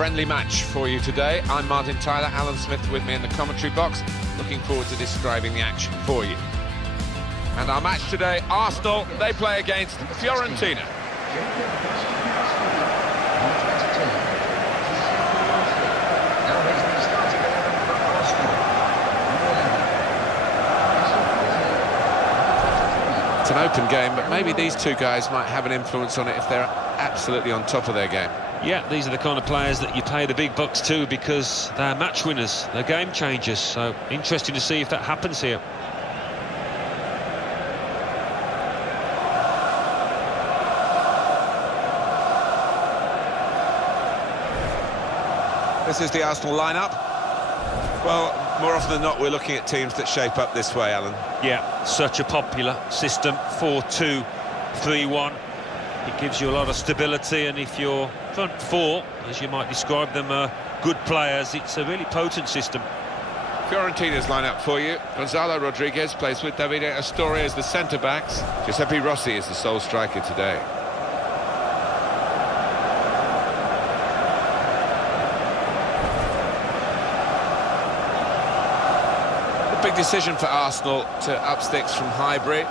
friendly match for you today. I'm Martin Tyler, Alan Smith with me in the commentary box. Looking forward to describing the action for you. And our match today, Arsenal, they play against Fiorentina. It's an open game, but maybe these two guys might have an influence on it if they're absolutely on top of their game. Yeah, these are the kind of players that you pay the big bucks to because they're match winners, they're game changers. So interesting to see if that happens here. This is the Arsenal lineup. Well, more often than not, we're looking at teams that shape up this way, Alan. Yeah, such a popular system, 4-2-3-1. It gives you a lot of stability, and if your front four, as you might describe them, are good players, it's a really potent system. Fiorentina's lineup for you. Gonzalo Rodriguez plays with Davide Astori as the centre-backs. Giuseppe Rossi is the sole striker today. Big decision for Arsenal to up sticks from Highbury.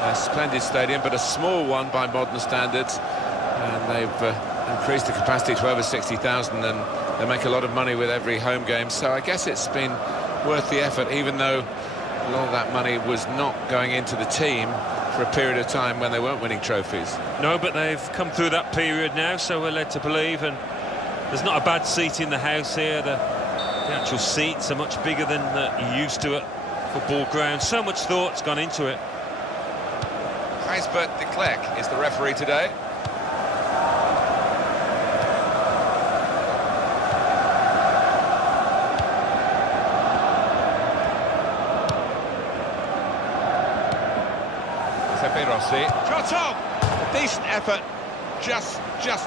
A splendid stadium, but a small one by modern standards. And they've increased the capacity to over 60,000, and they make a lot of money with every home game. So I guess it's been worth the effort, even though a lot of that money was not going into the team for a period of time when they weren't winning trophies. No, but they've come through that period now, so we're led to believe. And there's not a bad seat in the house here. The actual seats are much bigger than you're used to at football ground. So much thought's gone into it. Gijsbert de Klerk is the referee today. Giuseppe Rossi. Shot on! A decent effort, just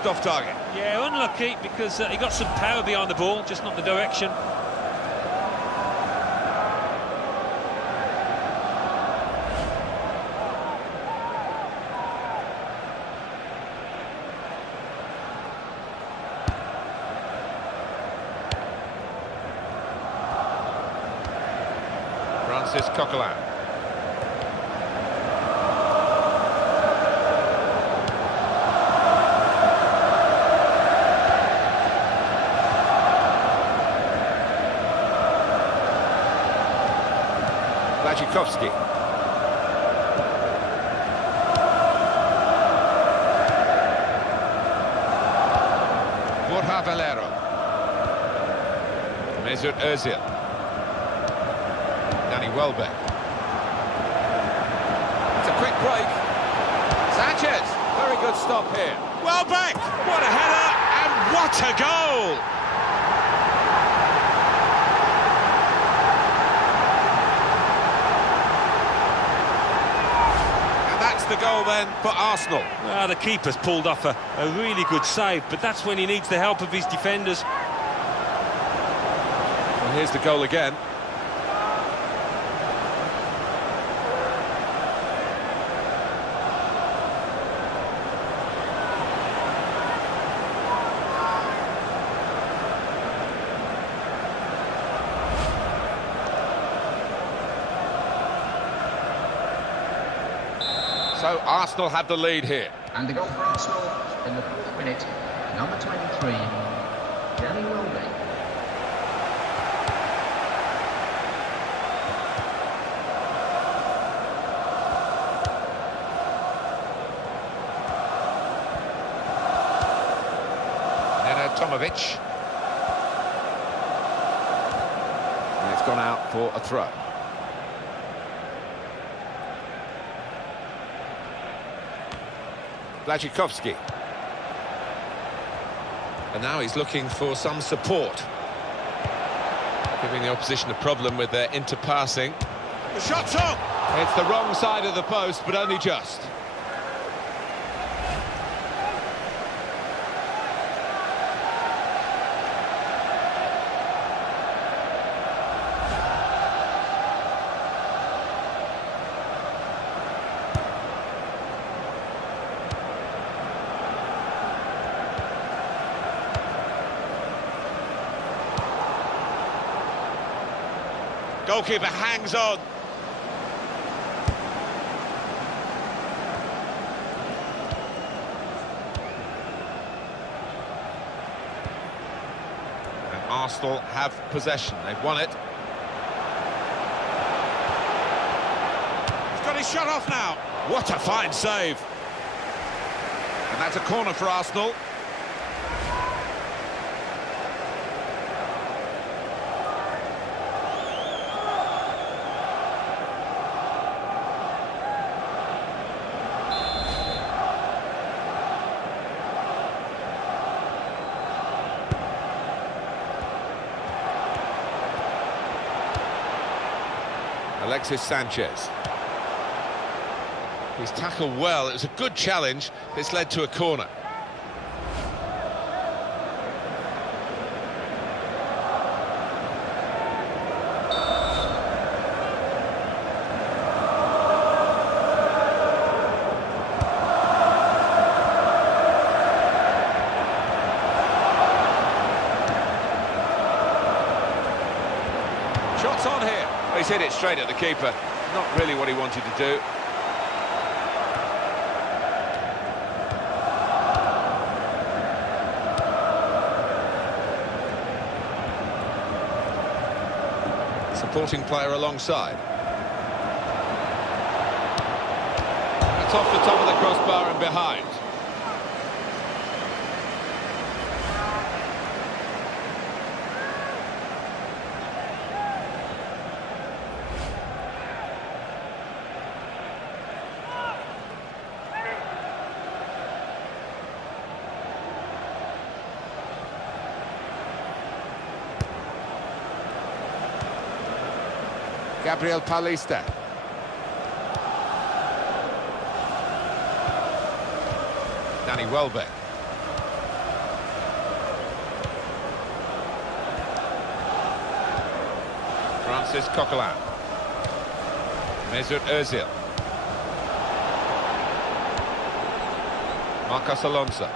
off target. Yeah, unlucky because he got some power behind the ball, just not the direction. Francis Coquelin. Blachikowski. Borja Valero. Mesut Özil. Danny Welbeck. It's a quick break. Sanchez, very good stop here. Welbeck, what a header and what a goal! And that's the goal then for Arsenal. The keeper's pulled off a really good save, but that's when he needs the help of his defenders. Well, here's the goal again. So Arsenal have the lead here. And the goal for Arsenal in the 4th minute, number 23, Danny Welbeck. Tomovic. And it's gone out for a throw. Blachikowski. And now he's looking for some support, giving the opposition a problem with their interpassing. The shot's on! It's the wrong side of the post, but only just. Goalkeeper hangs on. And Arsenal have possession. They've won it. He's got his shot off now. What a fine save. And that's a corner for Arsenal. Alexis Sanchez. He's tackled well. It was a good challenge. It's led to a corner. Shots on here. He's hit it straight at the keeper. Not really what he wanted to do. Supporting player alongside. That's off the top of the crossbar and behind. Gabriel Paulista. Danny Welbeck. Francis Coquelin. Mesut Ozil. Marcos Alonso.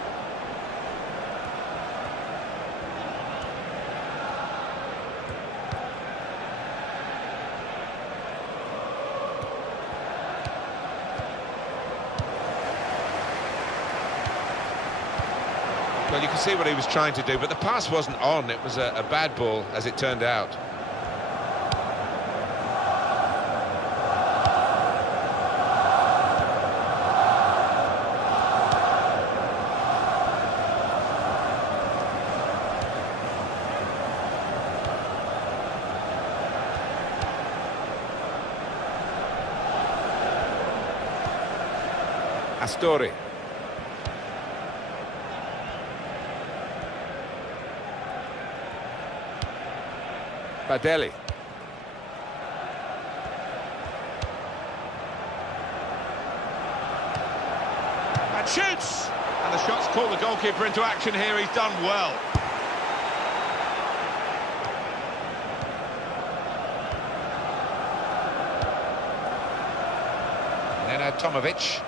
Well, you can see what he was trying to do, but the pass wasn't on. It was a bad ball, as it turned out. Astori. Badelli. And shoots! And the shot's caught the goalkeeper into action here. He's done well. Nenad Tomovic.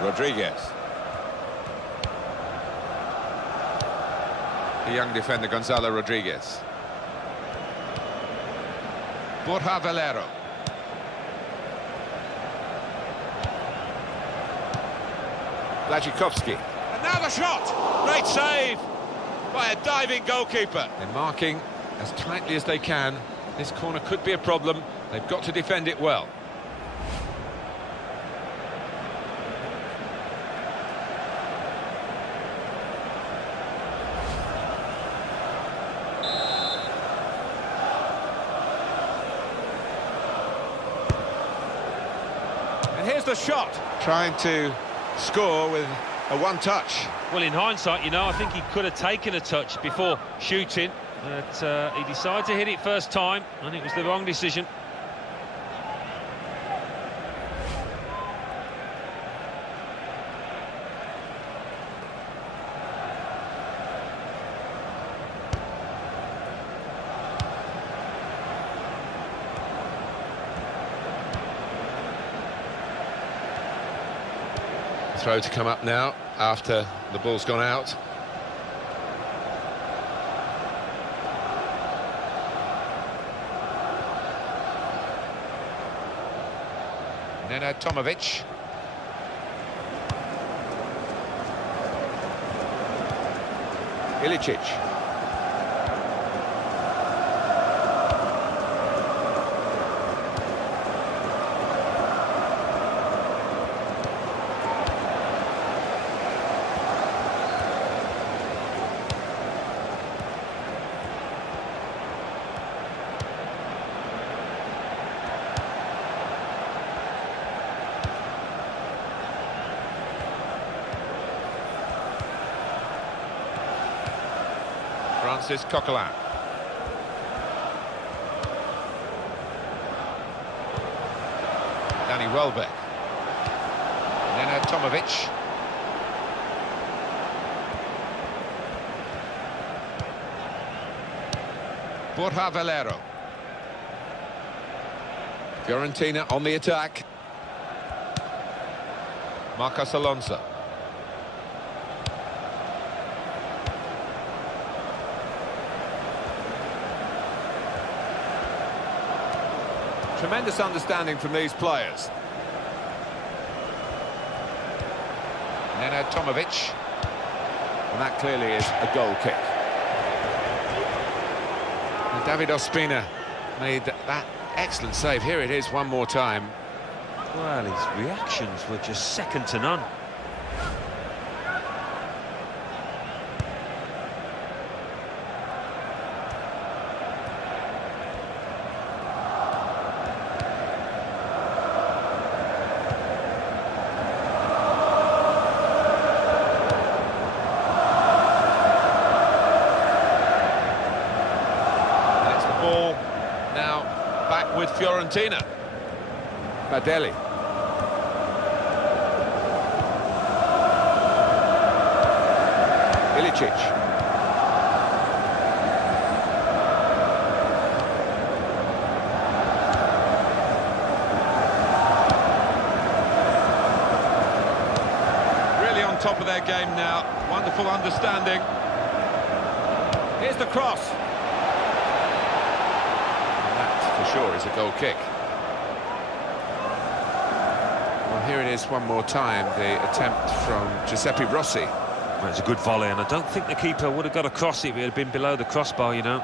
Rodriguez. The young defender Gonzalo Rodriguez. Borja Valero. Blachikowski. And now the shot! Great save by a diving goalkeeper. They're marking as tightly as they can. This corner could be a problem. They've got to defend it well. And here's the shot. Trying to score with a one-touch. Well, in hindsight, you know, I think he could have taken a touch before shooting, but he decided to hit it first time, and it was the wrong decision. Throw to come up now after the ball's gone out. Nenad Tomovic. Ilicic. Francis Coquelin. Danny Welbeck. Nenad Tomovic. Borja Valero. Fiorentina on the attack. Marcos Alonso. Tremendous understanding from these players. Nenad Tomovic. And that clearly is a goal kick. And David Ospina made that excellent save. Here it is one more time. Well, his reactions were just second to none. With Fiorentina. Badelli. Ilicic. Really on top of their game now. Wonderful understanding. Here's the cross. Sure, is a goal kick. Well, here it is one more time, the attempt from Giuseppe Rossi. Well, it's a good volley, and I don't think the keeper would have got across it if it had been below the crossbar, you know.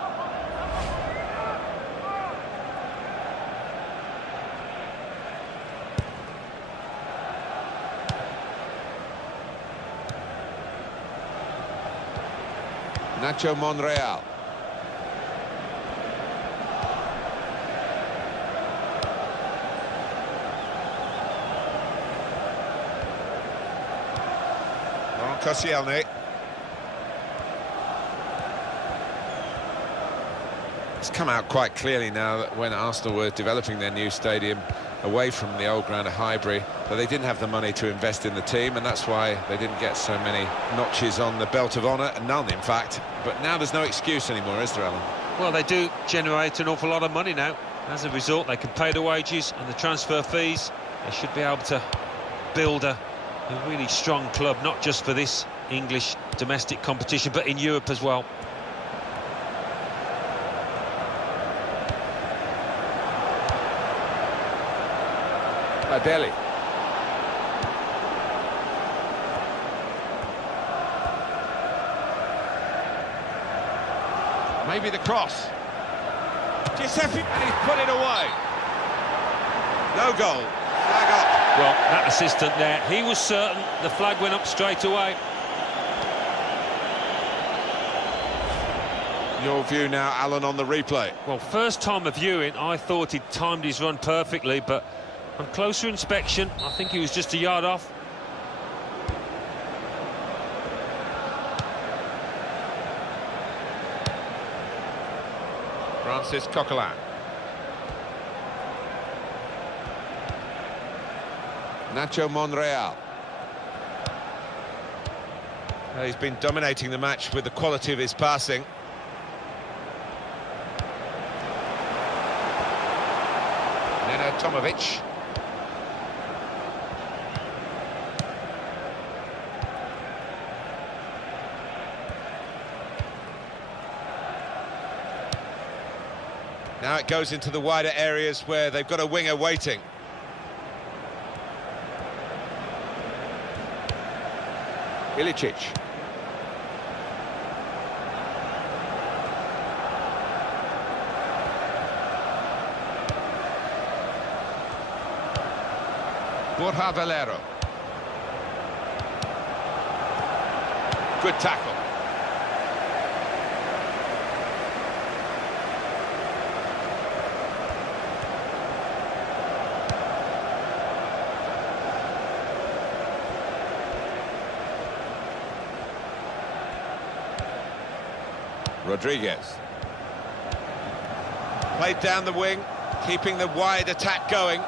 Nacho Monreal. Koscielny. It's come out quite clearly now that when Arsenal were developing their new stadium away from the old ground of Highbury, that they didn't have the money to invest in the team, and that's why they didn't get so many notches on the belt of honour, none in fact. But now there's no excuse anymore, is there, Alan? Well, they do generate an awful lot of money now. As a result, they can pay the wages and the transfer fees. They should be able to build a really strong club, not just for this English domestic competition, but in Europe as well. Badelli. Maybe the cross. Giuseppe, and he's put it away. No goal. Flag up. Well, that assistant there, he was certain the flag went up straight away. Your view now, Alan, on the replay. Well, first time of viewing, I thought he'd timed his run perfectly, but on closer inspection, I think he was just a yard off. Francis Coquelin. Nacho Monreal. He's been dominating the match with the quality of his passing. Nenad Tomovic. Now it goes into the wider areas where they've got a winger waiting. Ilicic. Borja Valero. Good tackle. Rodriguez. Played down the wing, keeping the wide attack going.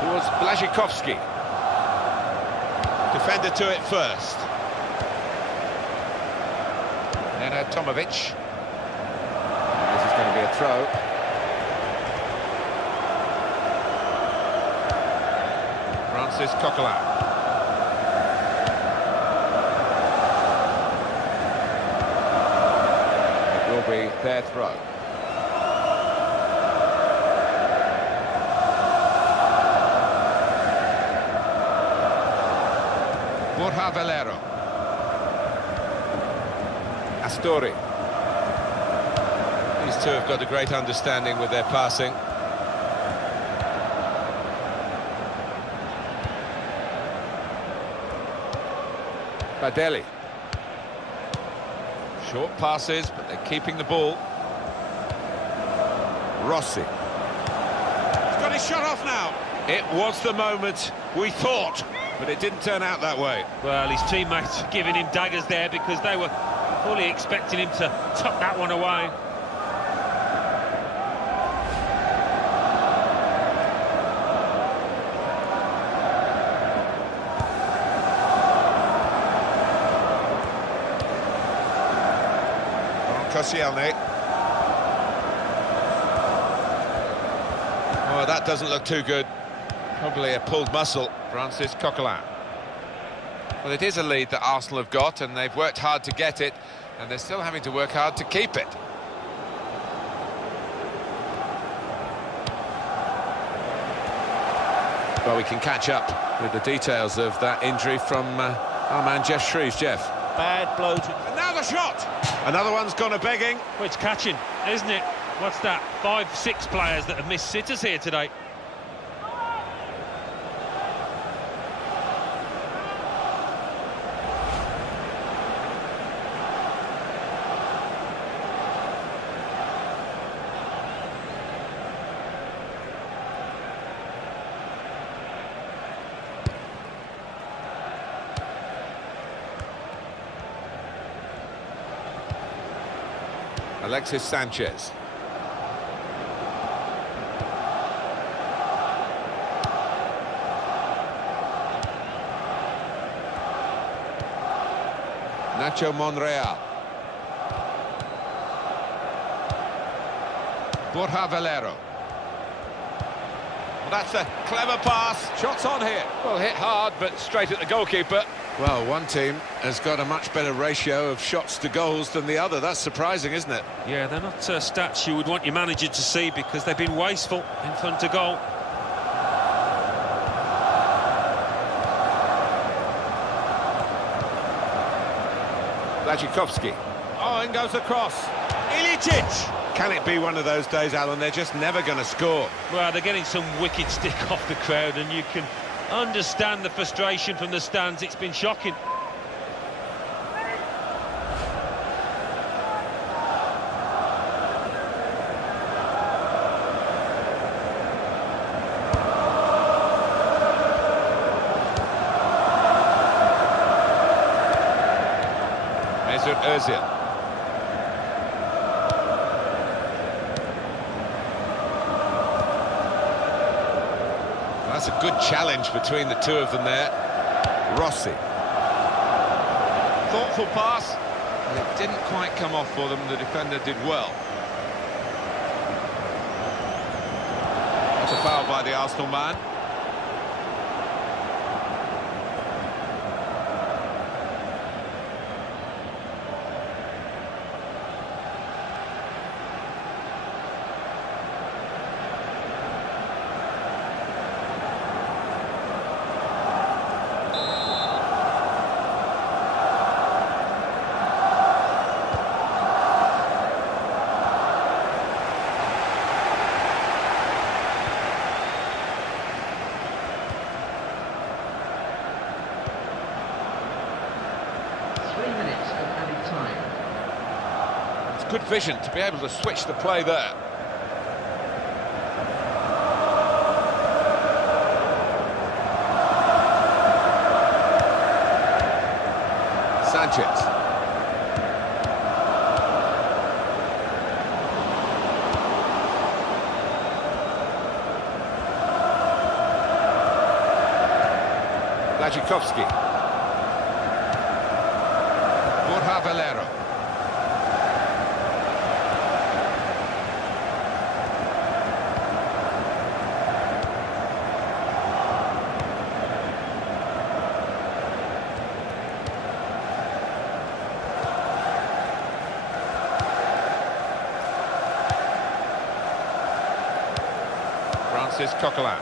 Towards Błaszczykowski. Defender to it first. Nenad Tomovic. This is going to be a throw. Francis Coquelin. It will be their throw. Borja Valero. Astori. These two have got a great understanding with their passing. Badelli. Short passes, but they're keeping the ball. Rossi. He's got his shot off now. It was the moment we thought, but it didn't turn out that way. Well, his teammates giving him daggers there because they were fully expecting him to tuck that one away. Koscielny. Oh, that doesn't look too good. Probably a pulled muscle. Francis Coquelin. Well, it is a lead that Arsenal have got, and they've worked hard to get it, and they're still having to work hard to keep it. Well, we can catch up with the details of that injury from our man Jeff Shreves. Jeff. Bad blow to... And now the shot! Another one's gone a-begging. Well, it's catching, isn't it? What's that? 5-6 players that have missed sitters here today. Alexis Sanchez. Nacho Monreal. Borja Valero. Well, that's a clever pass. Shots on here. Well, hit hard, but straight at the goalkeeper. Well, one team has got a much better ratio of shots to goals than the other. That's surprising, isn't it? Yeah, they're not stats you would want your manager to see because they've been wasteful in front of goal. Błaszczykowski. Oh, in goes the cross. Ilicic! Can it be one of those days, Alan? They're just never going to score. Well, they're getting some wicked stick off the crowd, and you can understand the frustration from the stands. It's been shocking. Mesut Özil. That's a good challenge between the two of them there. Rossi. Thoughtful pass. And it didn't quite come off for them. The defender did well. That's a foul by the Arsenal man. It's good vision to be able to switch the play there. Sanchez. Blažkovski. Borja Valero. Francis Coquelin.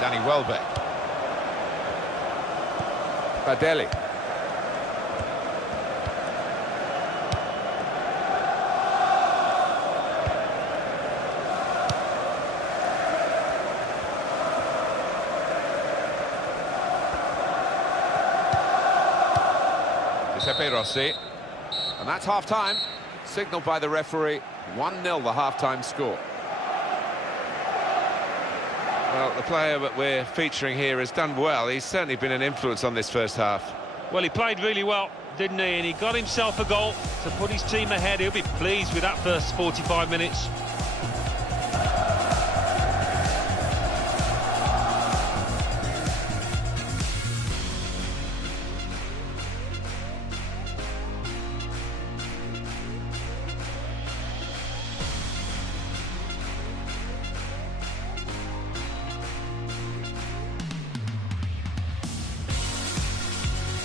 Danny Welbeck. Badeli. Giuseppe Rossi. And that's half-time. Signalled by the referee. 1-0 the half-time score. Well, the player that we're featuring here has done well. He's certainly been an influence on this first half. Well, he played really well, didn't he? And he got himself a goal to put his team ahead. He'll be pleased with that first 45 minutes.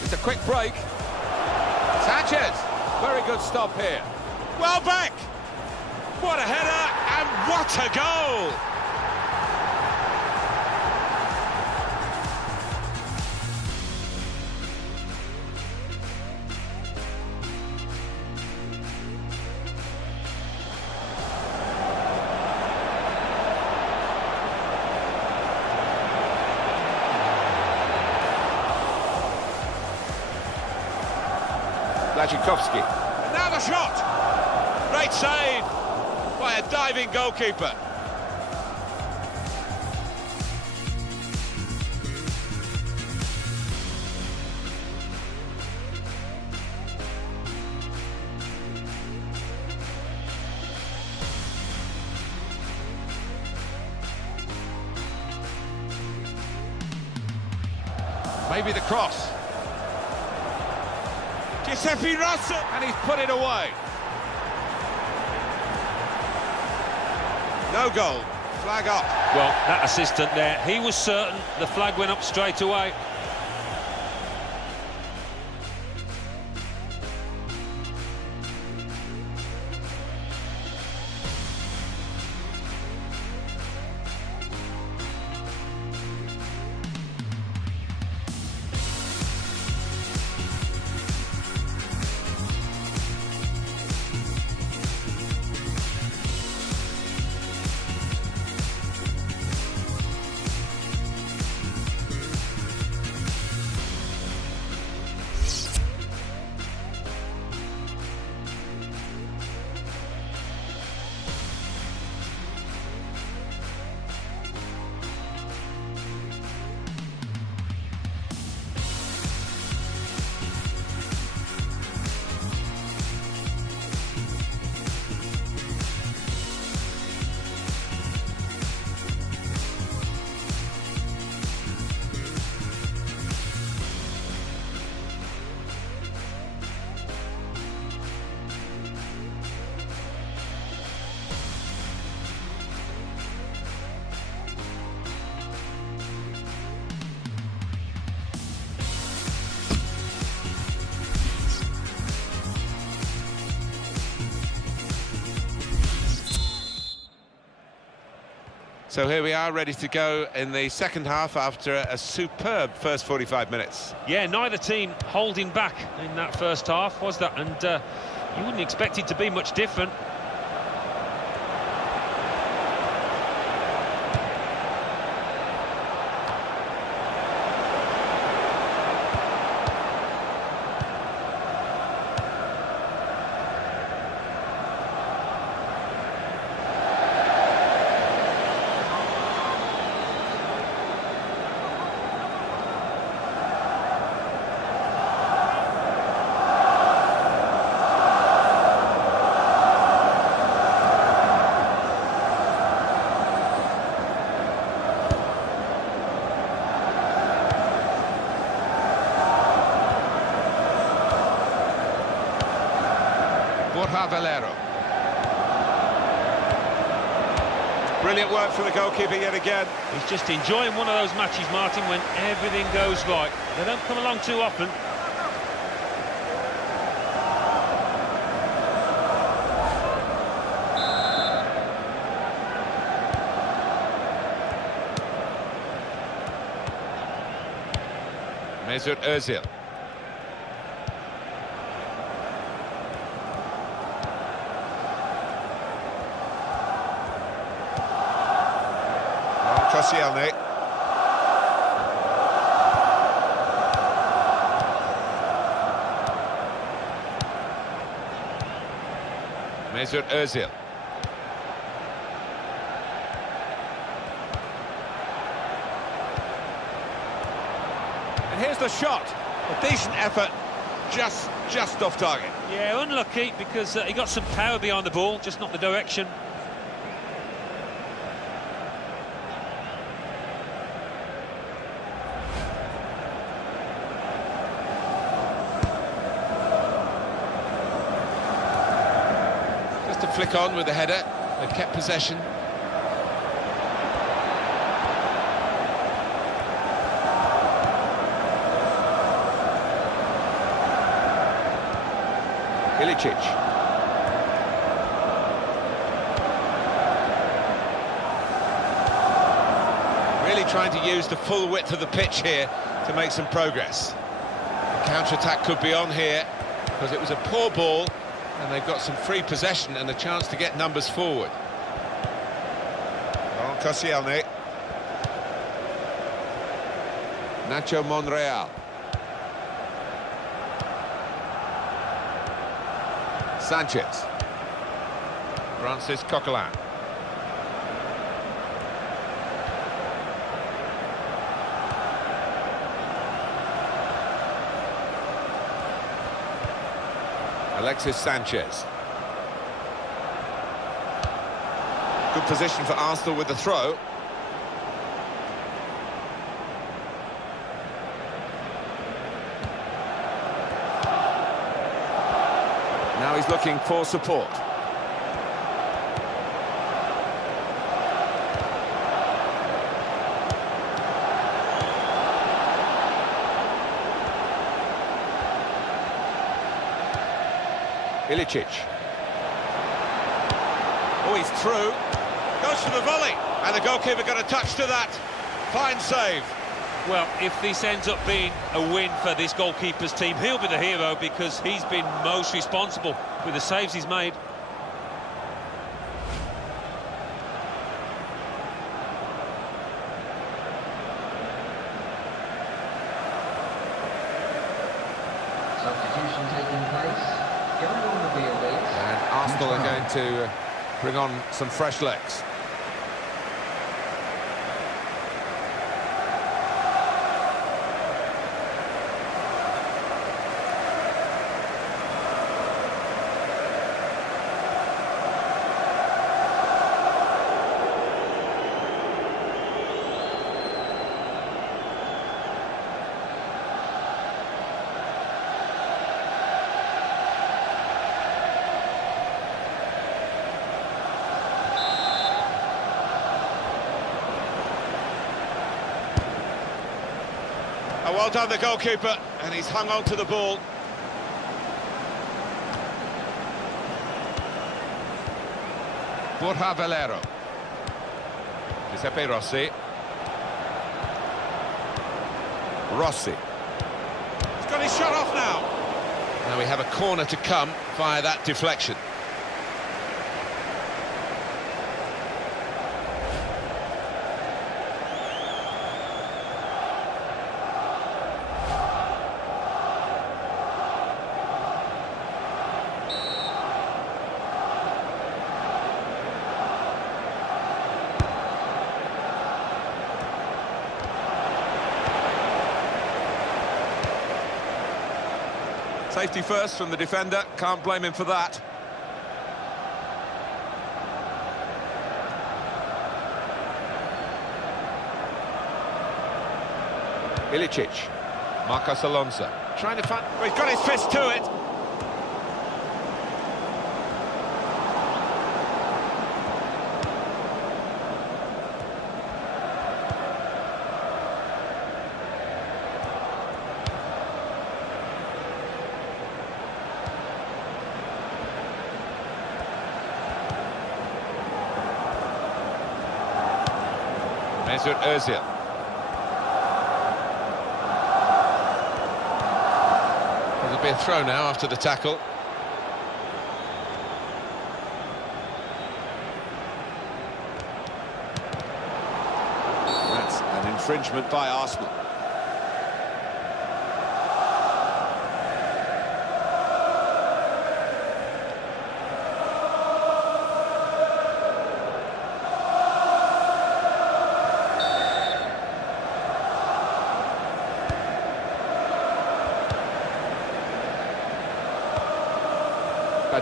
It's a quick break. Sanchez, very good stop here. Welbeck, what a header and what a goal! Blažkovski. Now the shot! Great save by a diving goalkeeper. Maybe the cross. Giuseppe Rossi, and he's put it away. No goal, flag up. Well, that assistant there, he was certain the flag went up straight away. So here we are, ready to go in the second half after a superb first 45 minutes. Yeah, neither team holding back in that first half, was that? And you wouldn't expect it to be much different. Valero. Brilliant work from the goalkeeper yet again. He's just enjoying one of those matches, Martin, when everything goes right. They don't come along too often. Mesut Özil. Koscielny. Mesut Özil. And here's the shot. A decent effort, just off target. Yeah, unlucky because he got some power behind the ball, just not the direction. To flick on with the header, they've kept possession. Ilicic. Really trying to use the full width of the pitch here to make some progress. The counter-attack could be on here because it was a poor ball. And they've got some free possession and a chance to get numbers forward. Oh, Koscielny. Nacho Monreal. Sanchez. Francis Coquelin. Alexis Sanchez. Good position for Arsenal with the throw. Now he's looking for support. Ilicic. Oh, he's through. Goes for the volley. And the goalkeeper got a touch to that. Fine save. Well, if this ends up being a win for this goalkeeper's team, he'll be the hero because he's been most responsible with the saves he's made. Substitution taking place. Going on the field is... And Arsenal are going to bring on some fresh legs. Oh, well done, the goalkeeper, and he's hung on to the ball. Borja Valero. Giuseppe Rossi. Rossi. He's got his shot off now. Now we have a corner to come via that deflection. Safety first from the defender, can't blame him for that. Ilicic. Marcos Alonso. Trying to find... Well, he's got his fist to it. Mesut Ozil. There'll be a throw now after the tackle. That's an infringement by Arsenal.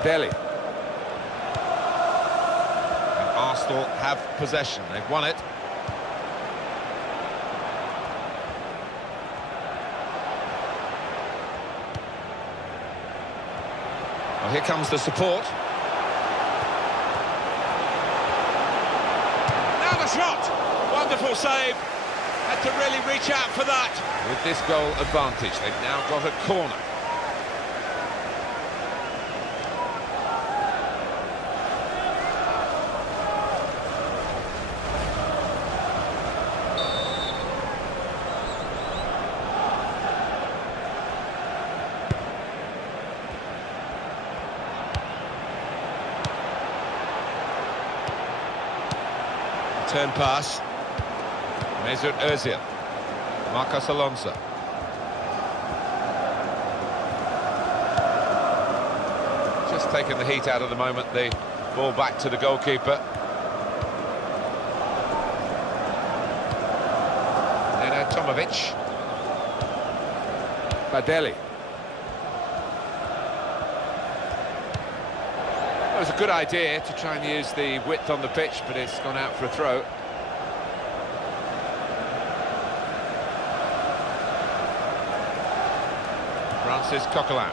Deli. And Arsenal have possession. They've won it. Well, here comes the support. Now the shot! Wonderful save. Had to really reach out for that. With this goal advantage, they've now got a corner. Turn pass. Mesut Ozil. Marcos Alonso. Just taking the heat out of the moment. The ball back to the goalkeeper. Then Tomovic. Badeli. It was a good idea to try and use the width on the pitch, but it's gone out for a throw. Francis Coquelin.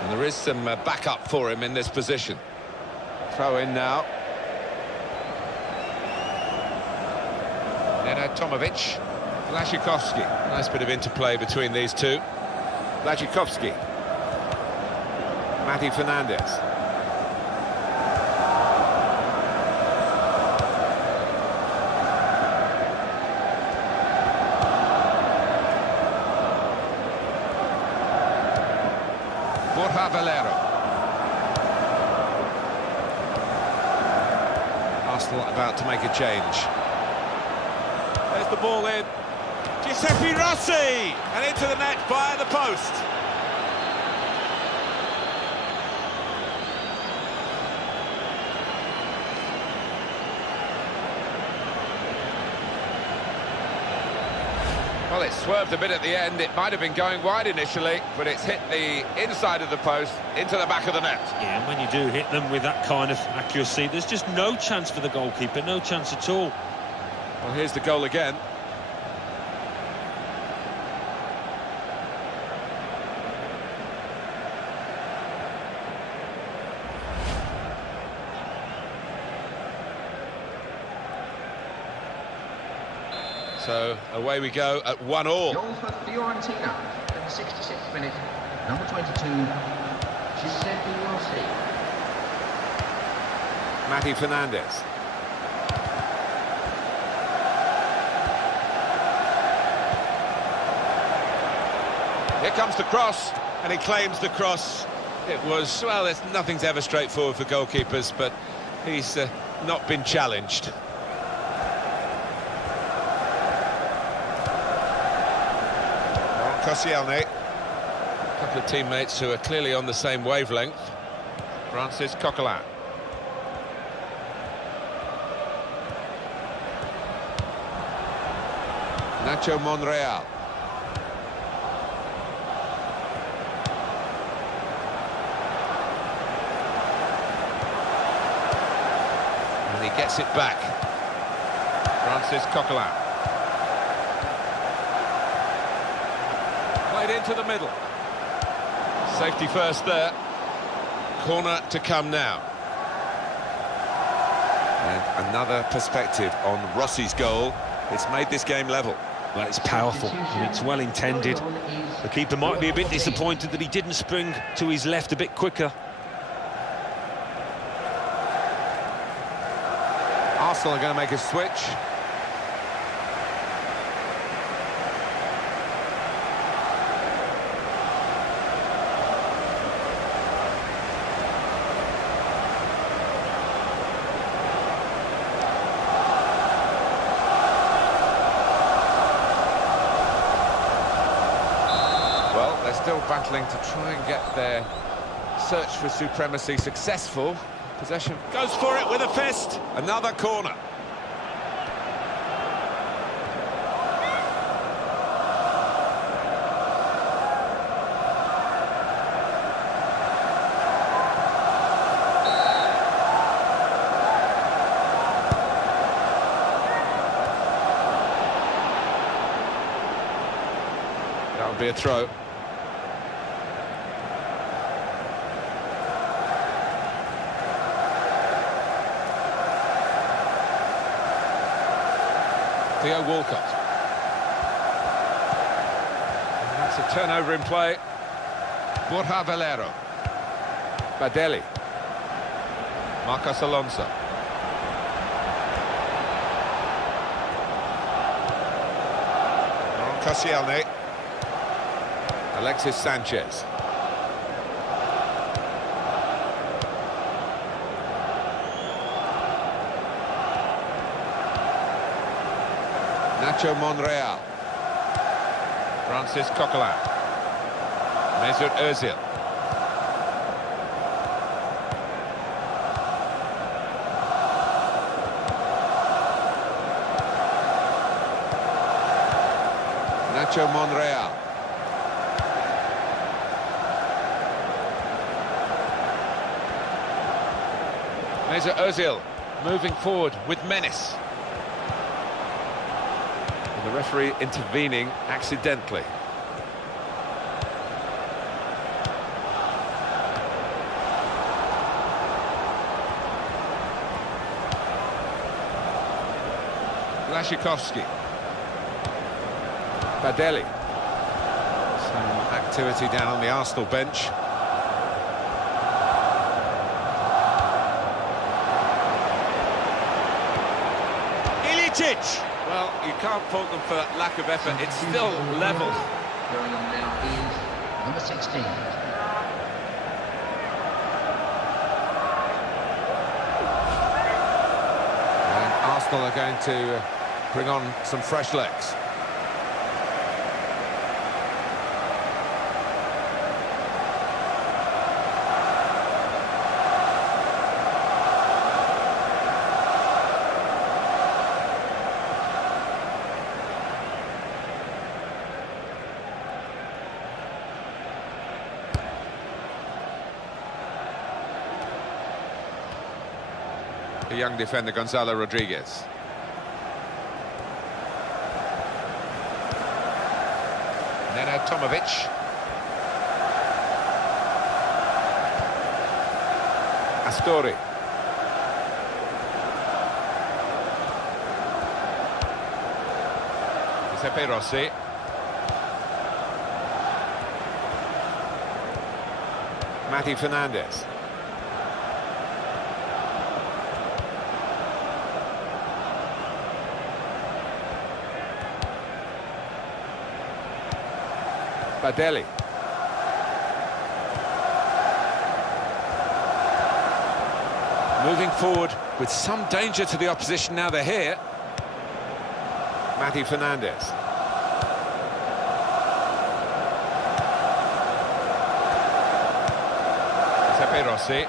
And there is some backup for him in this position. Throw in now. Then Tomovic. Błaszczykowski. Nice bit of interplay between these two. Błaszczykowski. Mati Fernandez. Borja Valero. Arsenal about to make a change. There's the ball in. Giuseppe Rossi! And into the net via the post. Well, it swerved a bit at the end. It might have been going wide initially, but it's hit the inside of the post into the back of the net. Yeah, and when you do hit them with that kind of accuracy, there's just no chance for the goalkeeper, no chance at all. Well, here's the goal again. So away we go at 1-1. Goal for Fiorentina in the 66th minute. Number 22, Giuseppe Rossi. Mati Fernandez. Here comes the cross, and he claims the cross. It was, well, nothing's ever straightforward for goalkeepers, but he's not been challenged. Koscielny. A couple of teammates who are clearly on the same wavelength. Francis Coquelin. Nacho Monreal. And he gets it back. Francis Coquelin. Played into the middle. Safety first there. Corner to come now. And another perspective on Rossi's goal. It's made this game level. Well, it's powerful and it's well intended. The keeper might be a bit disappointed that he didn't spring to his left a bit quicker. Arsenal are going to make a switch. Well, they're still battling to try and get their search for supremacy successful. Possession Goes for it with a fist. another corner. That would be a throw. Theo Walcott. And that's a turnover in play. Borja Valero. Badelli. Marcos Alonso. Koscielny. Alexis Sanchez. Nacho Monreal. Francis Coquelin. Mesut Özil. Nacho Monreal. Mesut Özil moving forward with menace. The referee intervening accidentally. Błaszczykowski. Badelli. Some activity down on the Arsenal bench. Ilicic. Well, you can't fault them for that lack of effort. It's still level. Going on now is number 16. And Arsenal are going to bring on some fresh legs. The young defender Gonzalo Rodriguez. Neno Tomovic. Astori. Giuseppe Rossi. Mati Fernandez. Badelli. Moving forward with some danger to the opposition now they're here. Mati Fernandez. Giuseppe Rossi.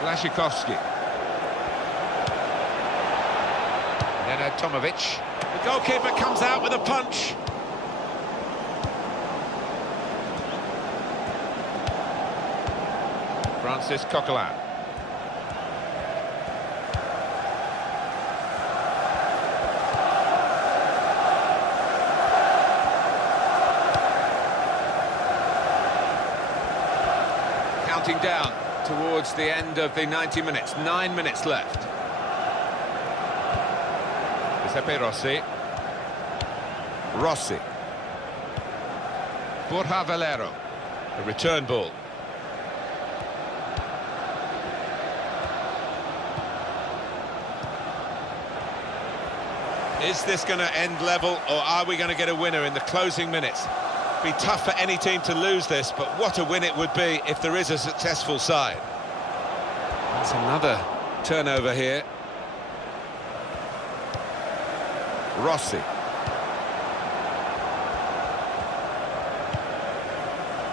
Błaszczykowski. Neno Tomovic. The goalkeeper comes out with a punch. Francis Coquelin. Counting down towards the end of the 90 minutes. 9 minutes left. Giuseppe Rossi. Rossi. Borja Valero. A return ball. Is this going to end level, or are we going to get a winner in the closing minutes? Be tough for any team to lose this, but what a win it would be if there is a successful side. That's another turnover here. Rossi.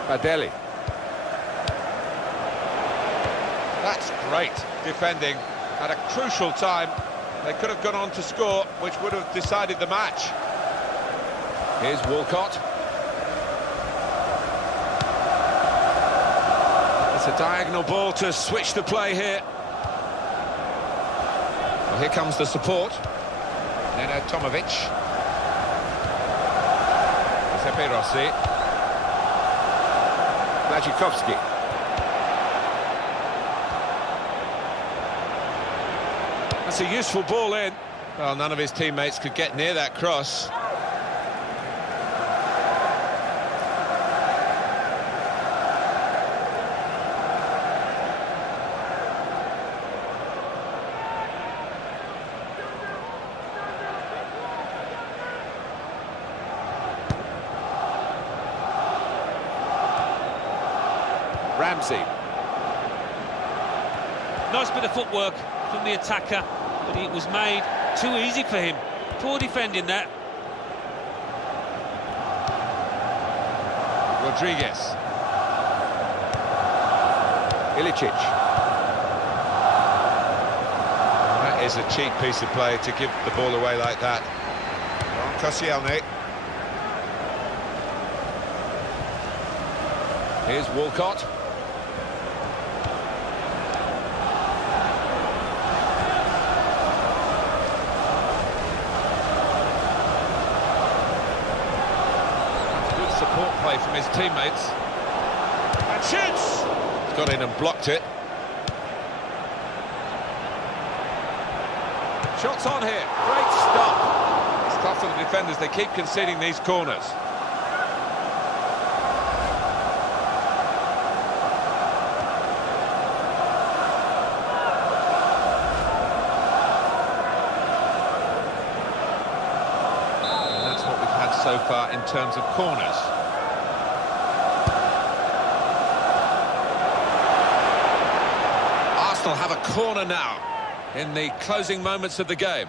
Badeli. That's great defending at a crucial time. They could have gone on to score, which would have decided the match. Here's Walcott. It's a diagonal ball to switch the play here. Well, here comes the support. Neno Tomovic. Giuseppe Rossi. Blažkovski. That's a useful ball in. Well, none of his teammates could get near that cross. Ramsey. Nice bit of footwork from the attacker, but it was made too easy for him. Poor defending that. Rodriguez. Ilicic. That is a cheap piece of play to give the ball away like that. Koscielny. Here's Walcott. Support play from his teammates. And shoots! He's got in and blocked it. Shots on here. Great stop. It's tough for the defenders. They keep conceding these corners. And that's what we've had so far in terms of corners. Arsenal have a corner now in the closing moments of the game.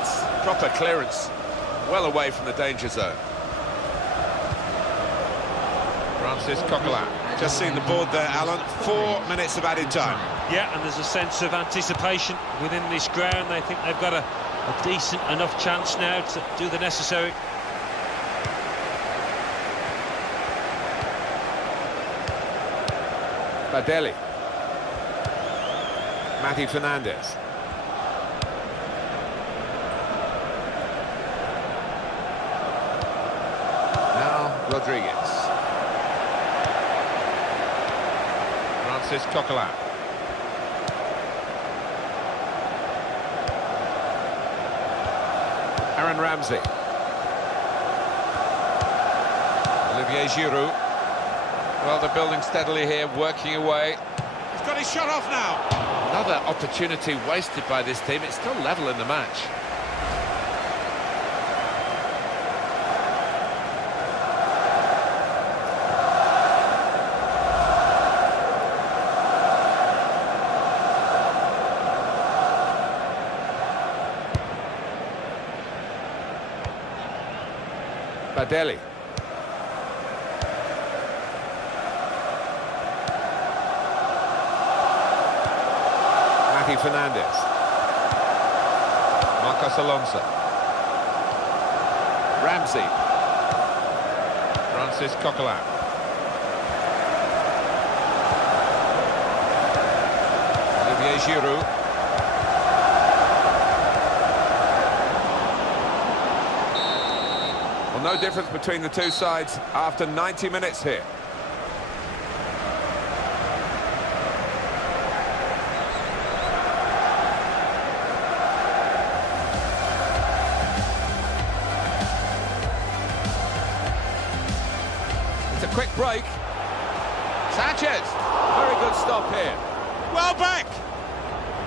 It's proper clearance, well away from the danger zone. Francis Coquelin. Just seen the board there, Alan. 4 minutes of added time. Yeah, and there's a sense of anticipation within this ground. They think they've got a decent enough chance now to do the necessary. Badeli. Matty Fernandez. Now Rodriguez. Francis Coquelin. Aaron Ramsey. Olivier Giroud. Well, they're building steadily here, working away. He's got his shot off now. Another opportunity wasted by this team. It's still level in the match. Badeli. Matty Fernandez. Marcos Alonso. Ramsey. Francis Coquelin. Olivier Giroud. No difference between the two sides after 90 minutes here. quick break. Sanchez, very good stop here. Well back!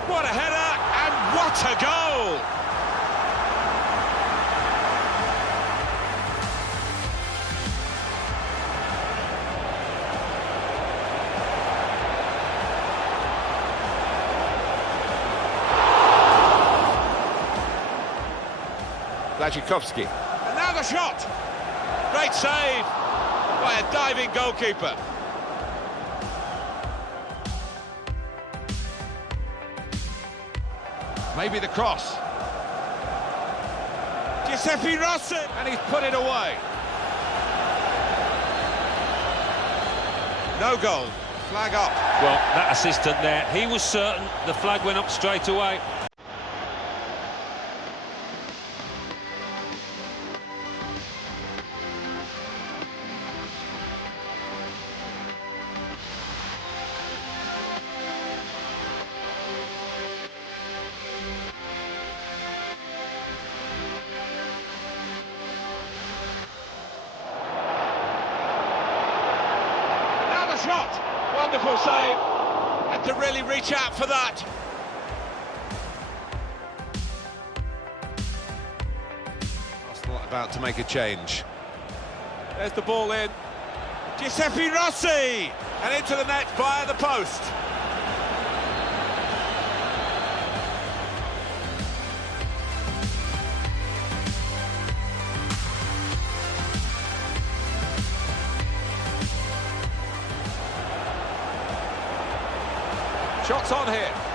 What a header, and what a goal! Blachikowski. And now the shot! Great save by a diving goalkeeper. Maybe the cross. Giuseppe Rossi! And he's put it away. No goal. Flag up. Well, that assistant there, he was certain the flag went up straight away. Shot! Wonderful save. Had to really reach out for that. Arsenal about to make a change. There's the ball in. Giuseppe Rossi! And into the net via the post. Shots on here.